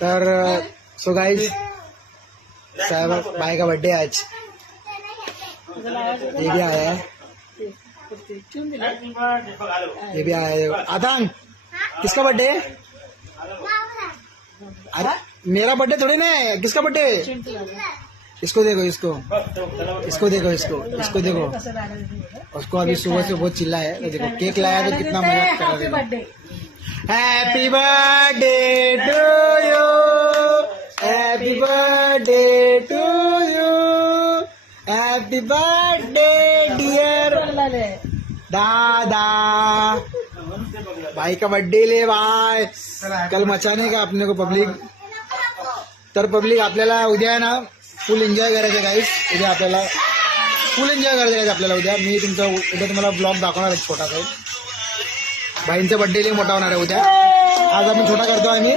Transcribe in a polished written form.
तर so guys साहब भाई का बर्थडे आज, ये भी आया है, ये भी आया है। आदंग किसका बर्थडे है? अरे मेरा बर्थडे थोड़ी ना है, किसका बर्थडे? इसको देखो, इसको देखो, इसको देखो, उसको अभी सुबह से बहुत चिल्ला है। तो देखो केक लाया तो कितना मजाक कर रहा है। Happy birthday to you, happy birthday to you, happy birthday dear दादा। भाई का बर्थडे ले भाई, कल मचाने का अपने को पब्लिक। तर पब्लिक आपल्याला उद्या आहे ना फुल एन्जॉय करायचं गाईस, उद्या आपल्याला फुल एन्जॉय करायचं आपल्याला उद्या। मी तुमचा उद्या तुम्हाला ब्लॉग दाखवणार आहे छोटासा। भाईंचा बर्थडे लई मोठा होणार आहे उद्या, आज आम्ही छोटा करतो आम्ही।